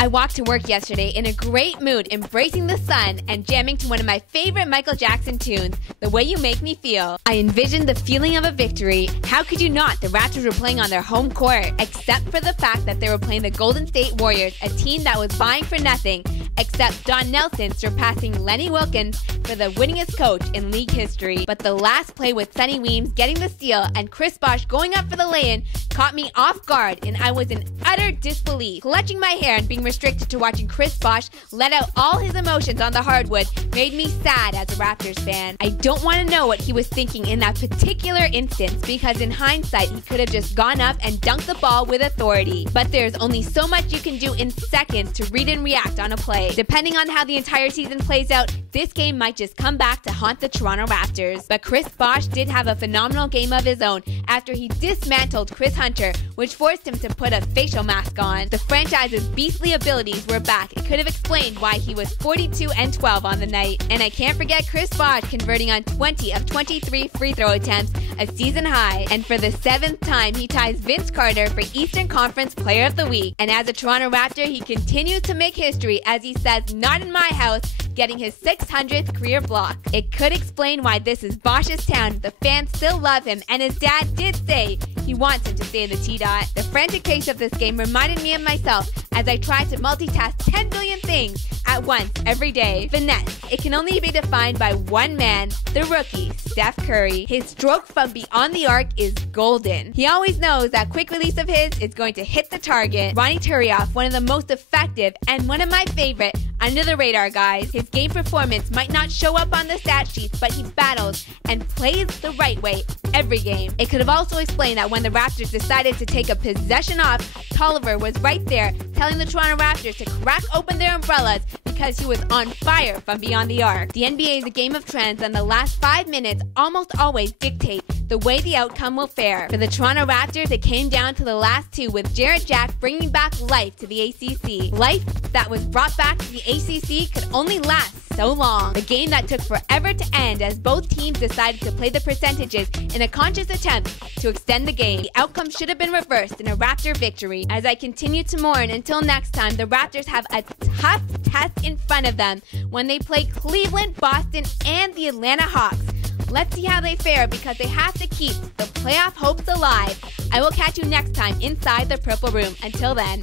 I walked to work yesterday in a great mood, embracing the sun and jamming to one of my favorite Michael Jackson tunes, The Way You Make Me Feel. I envisioned the feeling of a victory. How could you not? The Raptors were playing on their home court, except for the fact that they were playing the Golden State Warriors, a team that was vying for nothing, except Don Nelson surpassing Lenny Wilkens for the winningest coach in league history. But the last play with Sonny Weems getting the steal and Chris Bosh going up for the lay-in caught me off guard, and I was in utter disbelief. Clutching my hair and being restricted to watching Chris Bosh let out all his emotions on the hardwood made me sad as a Raptors fan. I don't want to know what he was thinking in that particular instance, because in hindsight he could have just gone up and dunked the ball with authority. But there's only so much you can do in seconds to read and react on a play. Depending on how the entire season plays out, this game might just come back to haunt the Toronto Raptors. But Chris Bosh did have a phenomenal game of his own after he dismantled Chris Hunter, which forced him to put a facial mask on. The franchise's beastly abilities were back. It could have explained why he was 42 and 12 on the night. And I can't forget Chris Bosh converting on 20 of 23 free throw attempts, a season high. And for the 7th time, he ties Vince Carter for Eastern Conference Player of the Week. And as a Toronto Raptor, he continues to make history, as he says, "Not in my house," getting his 600th career block. It could explain why this is Bosh's town. The fans still love him, and his dad did say he wants him to stay in the T-Dot. The frantic pace of this game reminded me of myself as I tried to multitask 10 billion things at once every day. Finesse. It can only be defined by one man, the rookie, Steph Curry. His stroke from beyond the arc is golden. He always knows that quick release of his is going to hit the target. Ronnie Turioff, one of the most effective and one of my favorite under the radar guys. His game performance might not show up on the stat sheets, but he battles and plays the right way every game. It could have also explained that when the Raptors decided to take a possession off, Tolliver was right there telling the Toronto Raptors to crack open their umbrellas because he was on fire from beyond the arc. The NBA is a game of trends, and the last 5 minutes almost always dictate the way the outcome will fare. For the Toronto Raptors, it came down to the last two, with Jarrett Jack bringing back life to the ACC. Life that was brought back to the ACC could only last so long. A game that took forever to end, as both teams decided to play the percentages in a conscious attempt to extend the game. The outcome should have been reversed in a Raptor victory. As I continue to mourn, until next time, the Raptors have a tough test in front of them when they play Cleveland, Boston, and the Atlanta Hawks. Let's see how they fare, because they have to keep the playoff hopes alive. I will catch you next time inside the Purple Room. Until then.